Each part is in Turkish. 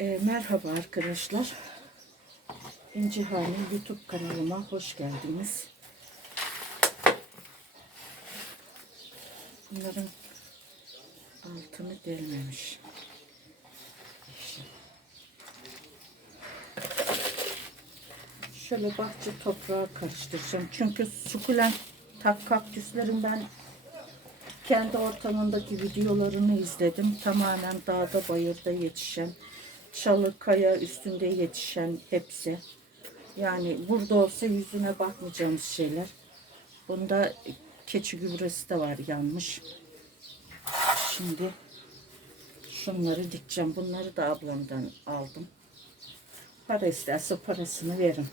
E, merhaba arkadaşlar. İnci Hanım YouTube kanalıma hoş geldiniz. Bunların altını delmemiş. Şöyle bahçe toprağı karıştıracağım. Çünkü sukulent tak kaktüslerin ben kendi ortamındaki videolarını izledim. Tamamen dağda bayırda yetişen, çalı kaya üstünde yetişen hepsi. Yani burada olsa yüzüne bakmayacağımız şeyler. Bunda keçi gübresi de var yanmış. Şimdi şunları dikeceğim. Bunları da ablamdan aldım. Para isterse parasını verin.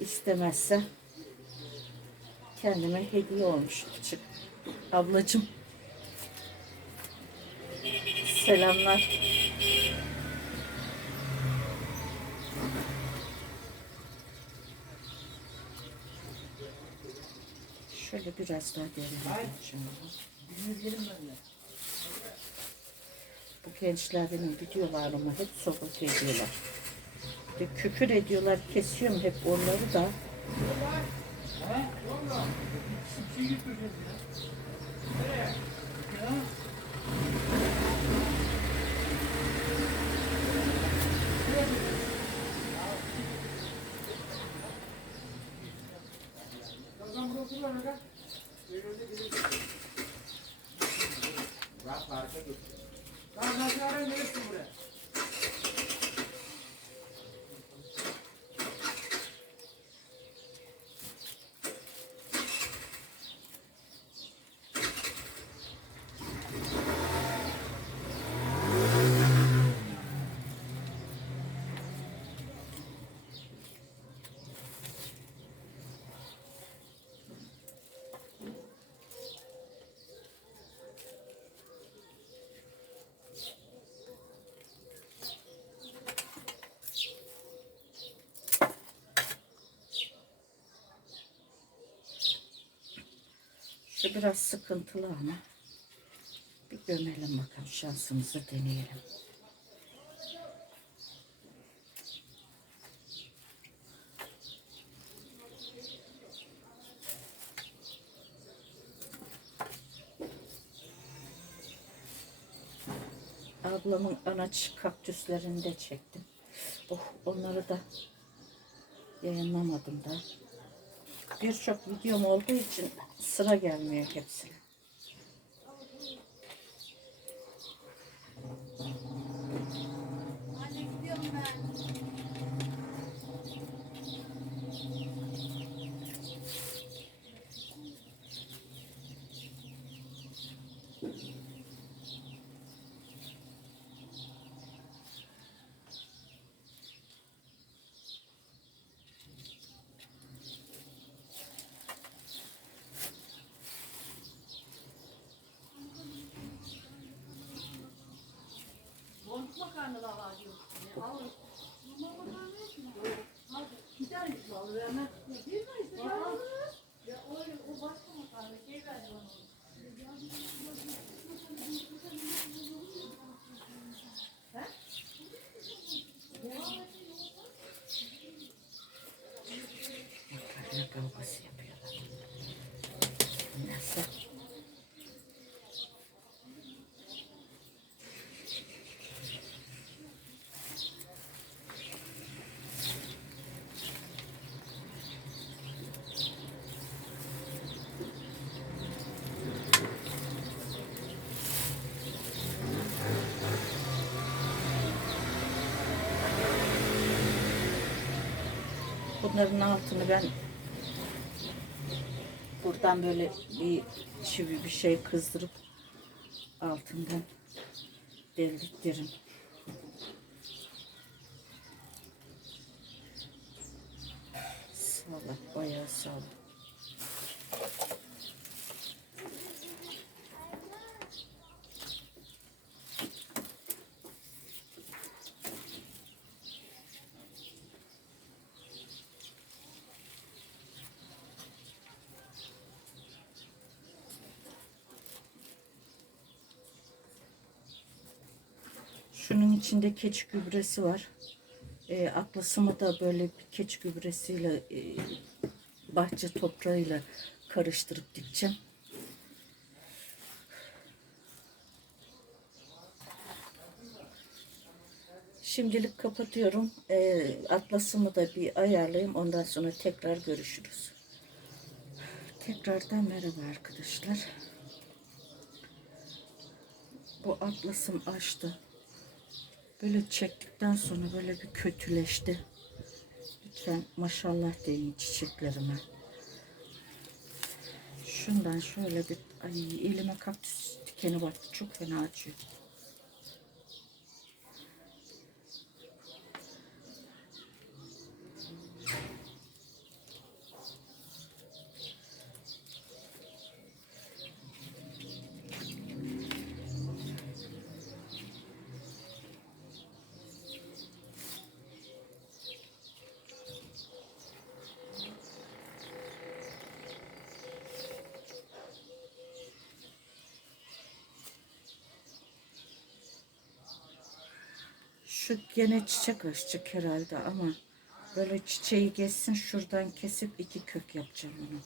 İstemezse kendime hediye olmuş küçük ablacığım. Selamlar. Şöyle biraz daha derin yapacağım. Bu gençler benim videolarımı hep sohbet ediyorlar. Bir de küfür ediyorlar, kesiyorum hep onları da. Şu biraz sıkıntılı ama bir gömelim bakalım şansımızı deneyelim. Ablamın anaç kaktüslerini de çektim. Oh, onları da yayınlamadım da. Birçok videom olduğu için sıra gelmiyor hepsine. Boncuk Paulo. Bunların altını ben buradan böyle bir çivi bir şey kızdırıp altından deldiklerim. Sağlam, bayağı sağlam. Şunun içinde keçi gübresi var. E, aklasımı da böyle bir keçi gübresiyle e, bahçe toprağıyla karıştırıp dikeceğim. Şimdilik kapatıyorum. E, atlasımı da bir ayarlayayım. Ondan sonra tekrar görüşürüz. Tekrardan merhaba arkadaşlar. Bu atlasım açtı. Böyle çektikten sonra böyle bir kötüleşti. Lütfen maşallah deyin çiçeklerime. Şundan şöyle bir ay elime kaktüs dikeni battı. Çok fena acıyor. Şu gene çiçek açacak herhalde ama böyle çiçeği geçsin şuradan kesip iki kök yapacağım onu.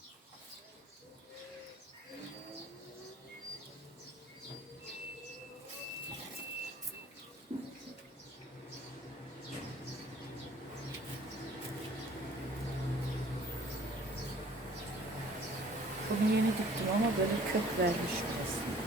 Bunu yeni diktim ama böyle kök vermiş biraz.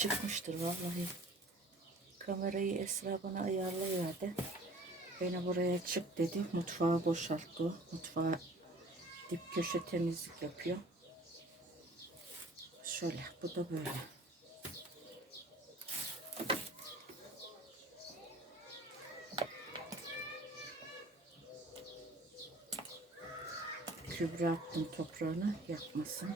Çıkmıştır vallahi. Kamerayı Esra bana ayarlayıverdi. Beni buraya çık dedi. Mutfağı boşalttı. o. Mutfağı dip köşe temizlik yapıyor. Şöyle bu da böyle. Kübra attım toprağına yapmasın.